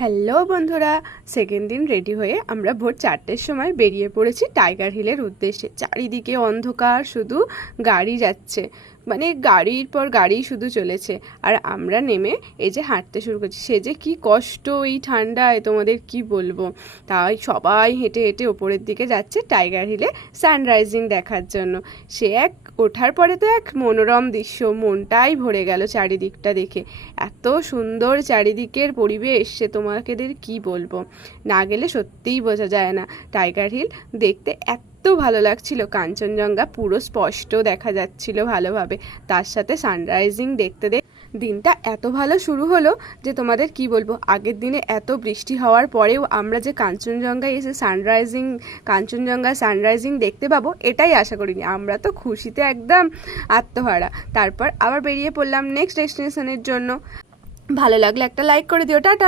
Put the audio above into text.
Hello বন্ধুরা, second দিন ready হয়ে আমরা ভোর 4টের সময় বেরিয়ে পড়েছি টাইগার হিলের উদ্দেশ্যে। চারিদিকে অন্ধকার, শুধু গাড়ি যাচ্ছে, মানে গাড়ির পর গাড়ি শুধু চলেছে। আর আমরা নেমে এই যে হাঁটতে শুরু করছি। সে যে কি কষ্ট এই ঠান্ডায়, তোমাদের কি বলবো। তাই সবাই হেঁটে হেঁটে ওপরের দিকে যাচ্ছে টাইগার হিলে সানরাইজিং দেখার জন্য। সে এক ওঠার পরে তো এক মনোরম দৃশ্য, মনটাই ভরে গেল চারিদিকটা দেখে। এত সুন্দর চারিদিকের পরিবেশ, সে তোমাদের কি বলবো, না গেলে সত্যিই বোঝা যায় না। টাইগার হিল দেখতে এত ভালো লাগছিল, কাঞ্চনজঙ্ঘা পুরো স্পষ্ট দেখা যাচ্ছিল ভালোভাবে, তার সাথে সানরাইজিং দেখতে দেখতে দিনটা এত ভালো শুরু হলো যে তোমাদের কি বলবো। আগের দিনে এত বৃষ্টি হওয়ার পরেও আমরা যে কাঞ্চনজঙ্ঘায় এসে কাঞ্চনজঙ্ঘা সানরাইজিং দেখতে পাবো এটাই আশা করিনি। আমরা তো খুশিতে একদম আত্মহারা। তারপর আবার বেরিয়ে পড়লাম নেক্সট ডেস্টিনেশনের জন্য। ভালো লাগলে একটা লাইক করে দিও, টাটা।